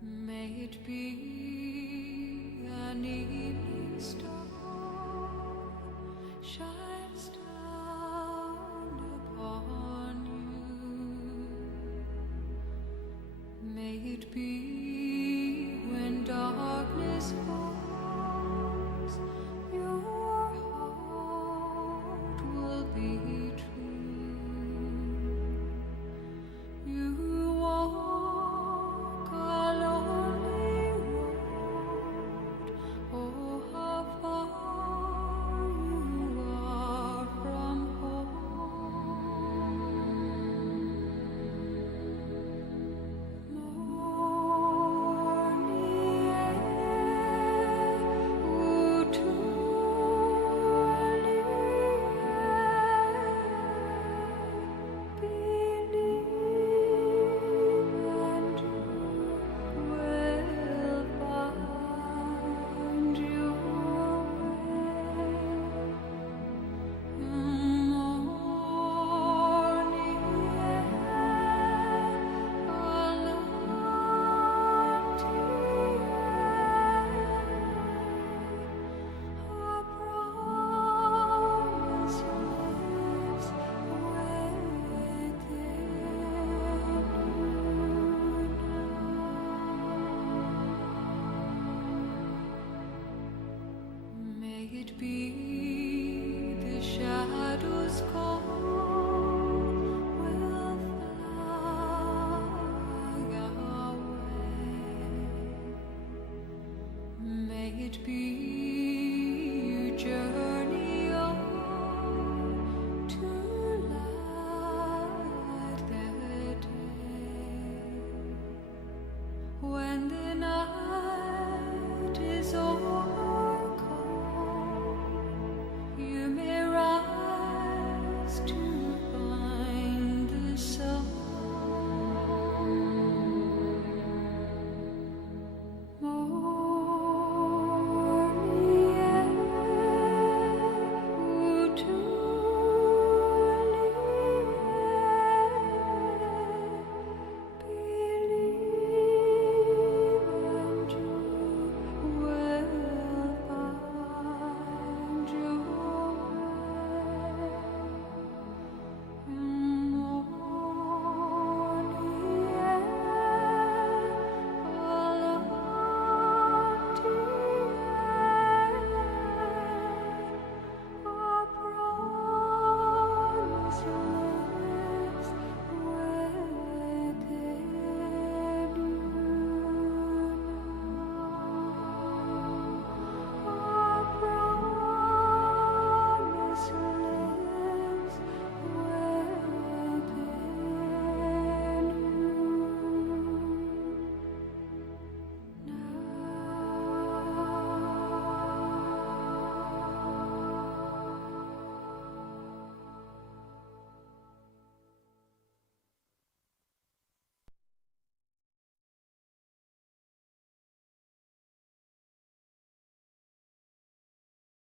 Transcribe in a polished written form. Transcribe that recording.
May it be an evening star shines down upon you. May it be when darkness falls, your heart will be true. You walk a lonely road. Oh, how far you are from home. Morning air, to May it be the shadows call will fly away. May it be you journey on to light the day when the night is over.